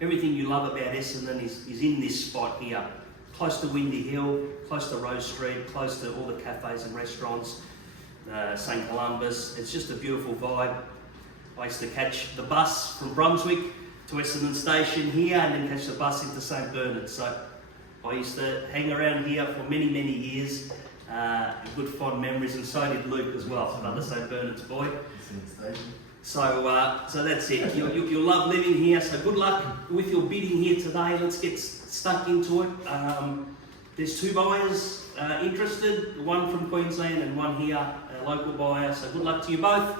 Everything you love about Essendon is in this spot here. Close to Windy Hill, close to Rose Street, close to all the cafes and restaurants, St Columbus. It's just a beautiful vibe. I used to catch the bus from Brunswick to Essendon Station here and then catch the bus into St Bernard. So I used to hang around here for many, many years. Good fond memories, and so did Luke as well, another St Bernard's boy. So that's it. You'll love living here, so good luck with your bidding here today. Let's get stuck into it. There's two buyers interested, one from Queensland and one here, a local buyer. So good luck to you both.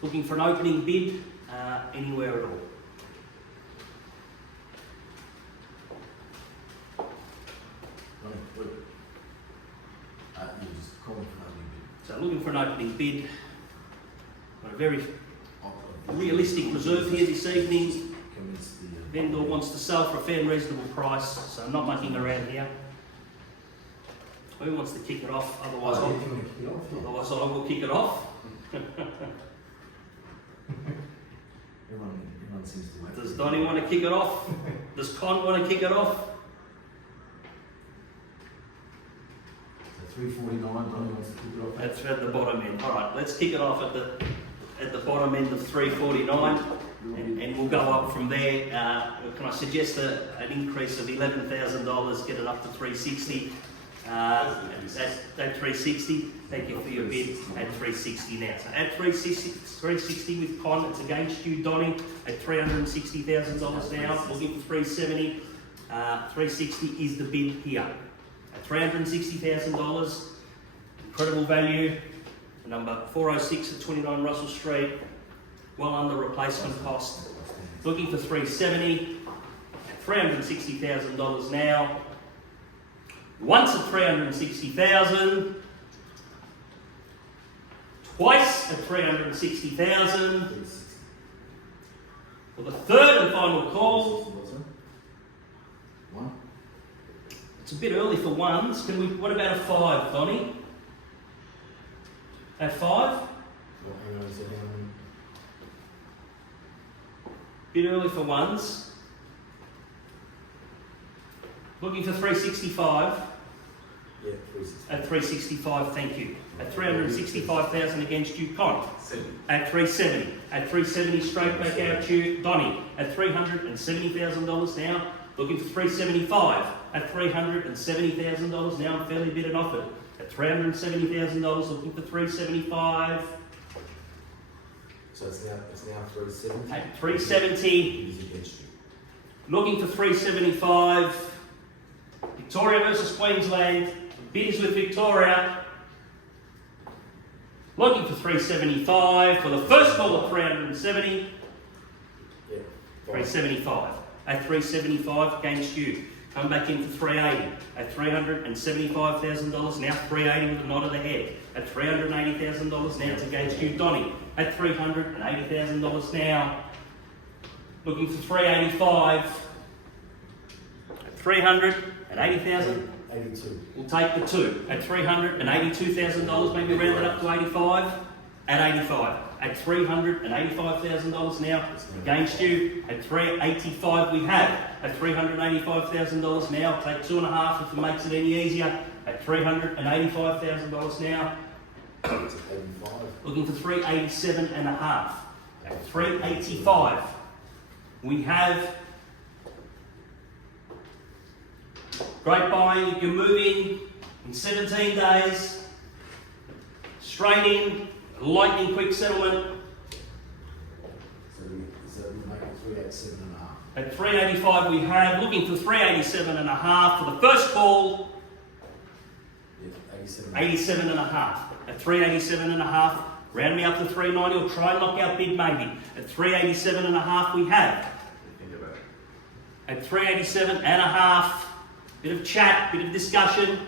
Looking for an opening bid anywhere at all. So looking for an opening bid. Got a very realistic reserve here this evening. Vendor wants to sell for a fair and reasonable price, so I'm not mucking around here. Who wants to kick it off? Otherwise I will kick it off. Everyone seems to wait. Does Donnie want to kick it off? Does Con want to kick it off? So 349, Donnie wants to kick it off. That's at the bottom end. All right, let's kick it off at the bottom end of 349, and we'll go up from there. Can I suggest an increase of $11,000? Get it up to 360. At 360, thank you for your bid. At 360 now. So at 360 with Con, it's against you, Donnie. At $360,000 now. Looking for 370. 360 is the bid here. At $360,000, incredible value. Number 406 at 29 Russell Street, well under replacement cost. Looking for 370. At $360,000 now. Once at 360,000, twice at 360,000. For the third and final call. One. It's a bit early for ones. What about a 5, Donnie? At 5? Well, hang on a second. Bit early for ones. Looking for 365. Yeah, 360. At 365, thank you. At 365,000 against you, Con. At 370. At 370, straight back out to you, Donnie. At $370,000 now. Looking for 375. At $370,000 now. I'm fairly bidding off it. At $370,000, looking for 375. So it's now 370. At 370. It is against you. Looking for 375. Victoria versus Queensland. Bid is with Victoria. Looking for 375 for the first call of 370. Yeah. 375. At 375 against you. Come back in for 380. At $375,000 now. 380 with a nod of the head. At $380,000 now. It's against you, Donnie. At $380,000 now. Looking for 385. At 380,000. 82. We'll take the 2. At $382,000, maybe round it up to 85. At 85. At $385,000 now. Against you. At 385 we have. At $385,000 now. Take 2.5 if it makes it any easier. At $385,000 now. It's 85. Looking for 387.5. At 385 we have. Great buying, you can move in 17 days, straight in, lightning quick settlement. So we make it 387.5. At 385 we have, looking for 387.5 for the first call. Yeah, 87.5. At 387.5, round me up to 390 or try and knock out bid maybe. At 387.5 we have. At 387.5. Bit of chat, bit of discussion.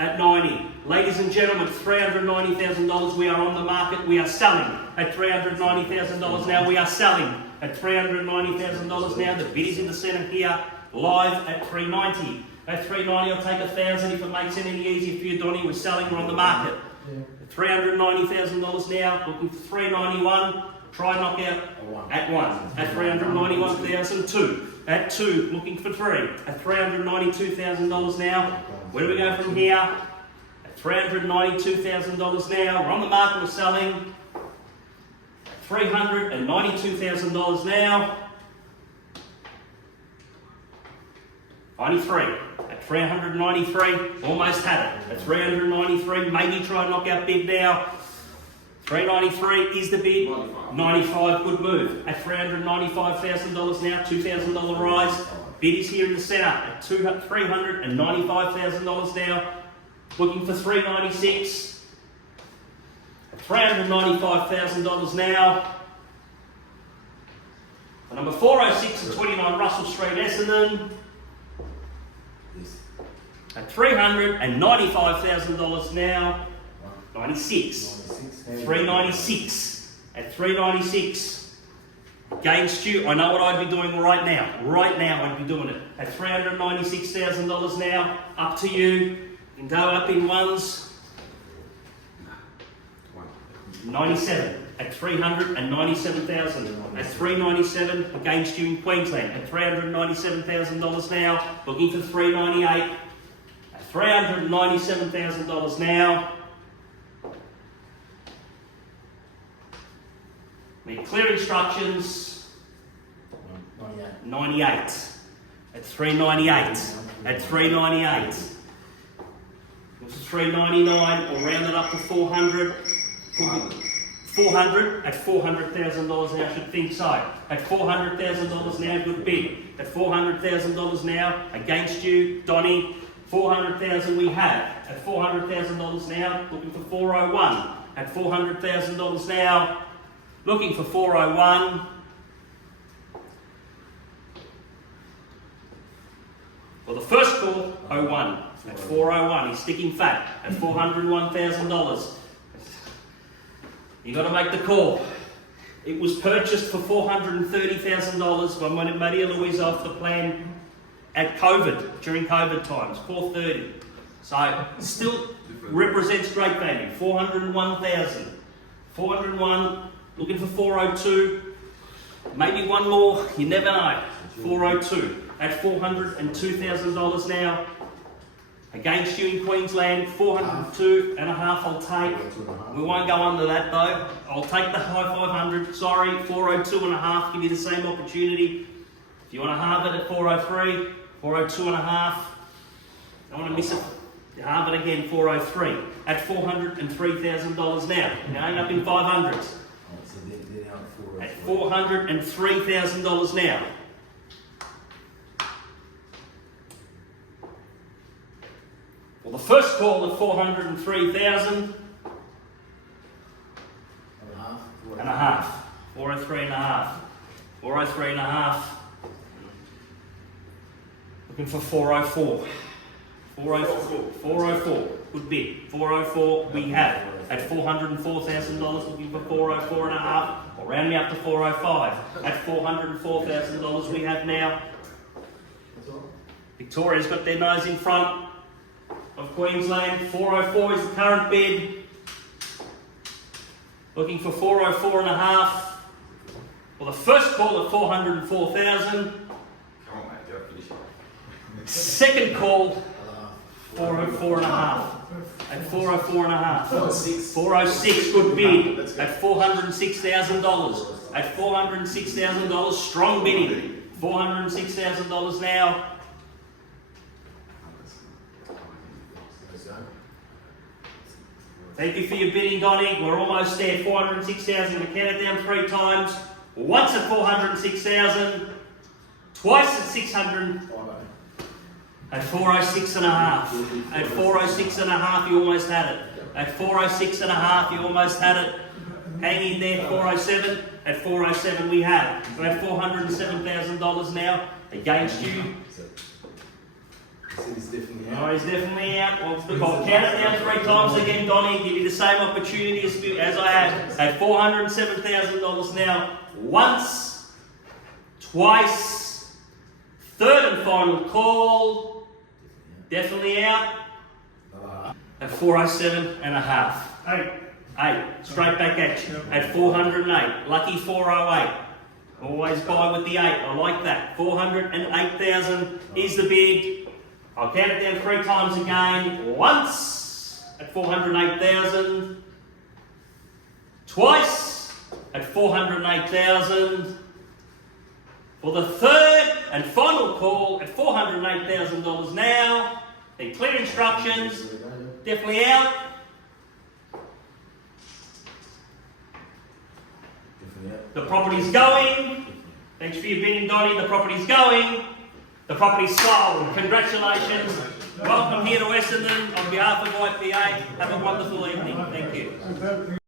At 90. Ladies and gentlemen, $390,000 we are on the market, we are selling. At $390,000 now we are selling. At $390,000 now, the bid is in the centre here, live at 390. At 390 I'll take 1,000 if it makes it any easier for you, Donnie. We're selling, we're on the market. At $390,000 now, looking for 391. Try and knock out at 1, at 391,000, 2, at 2, looking for 3, at $392,000 now. Where do we go from here? At $392,000 now. We're on the market, we're selling. $392,000 now. 93. At 393, almost had it. At 393, maybe try and knock out bid now. 393 is the bid. 95, good move. At $395,000 now, $2,000 rise. Bid is here in the centre at $395,000 now. Looking for 396. At $395,000 now. For number 406 and 29 Russell Street, Essendon. At $395,000 now. 96. 396. At 396. Against you, I know what I'd be doing right now. Right now, I'd be doing it. At $396,000 now, up to you. You can go up in ones. 97. At 397,000. At 397, against you in Queensland. At $397,000 now, looking for 398. At $397,000 now. Need clear instructions. 98. At 398. At 398. This is 399. We'll round it up to 400. 400 at $400,000 now, I should think so. At $400,000 now, good bid. At $400,000 now, against you, Donnie. 400,000 we have. At $400,000 now, looking for 401. At $400,000 now, looking for 401. Well, the first call, 01. At 401, he's sticking fat. At $401,000. You got to make the call. It was purchased for $430,000 when Maria Louisa off the plan at COVID, during COVID times, 430. So still represents great value. 401,000. 401, looking for 402. Maybe one more, you never know. 402 at $402,000 now. Against you in Queensland, 402 and a half I'll take. We won't go under that though. I'll take the high 500. Sorry, 402 and a half, give you the same opportunity. If you want to halve it at 403, 402 and a half. Don't want to miss it. You halve it again, 403 at $403,000 now. You're going up in 500s. At $403,000 now. Well, the first call at 403,000 and a half. 403 and a half. 403 and a half. Looking for 404. 404. 404. Good bid. 404 we have. At $404,000, looking for 404 and a half. Or rounding up to 405. At $404,000 we have now. Victoria's got their nose in front of Queensland. 404 is the current bid. Looking for 404 and a half. Well, the first call at 404,000. Second call, 404 and a half. At 404 and a half. 406, good bid. At $406,000. At $406,000, strong bidding. $406,000 now. Thank you for your bidding, Donnie. We're almost there. 406,000. We count it down 3 times. Once at 406,000. Twice at 600. At 406 and a half. At 406 and a half, you almost had it. At 406 and a half, you almost had it. Hang in there, 407. At 407 we have. We're at $407,000 now. Against you. He's definitely out. Oh, he's definitely out. Well, I'll count it down 3 times again, Donnie. Give you the same opportunity as I had. At $407,000 now. Once, twice, third and final call. Definitely out. At 407 and a half. Hey, 8. Straight back at you. At 408. Lucky 408. Always buy with the 8. I like that. 408,000 is the bid. I'll count it down 3 times again. Once at 408,000. Twice at 408,000. For the third and final call at $408,000 now. Then clear instructions. Definitely out. The property's going. Thanks for your bidding, Donnie. The property's going. The property's sold. Congratulations. Welcome here to Essendon. On behalf of IPA, have a wonderful evening. Thank you.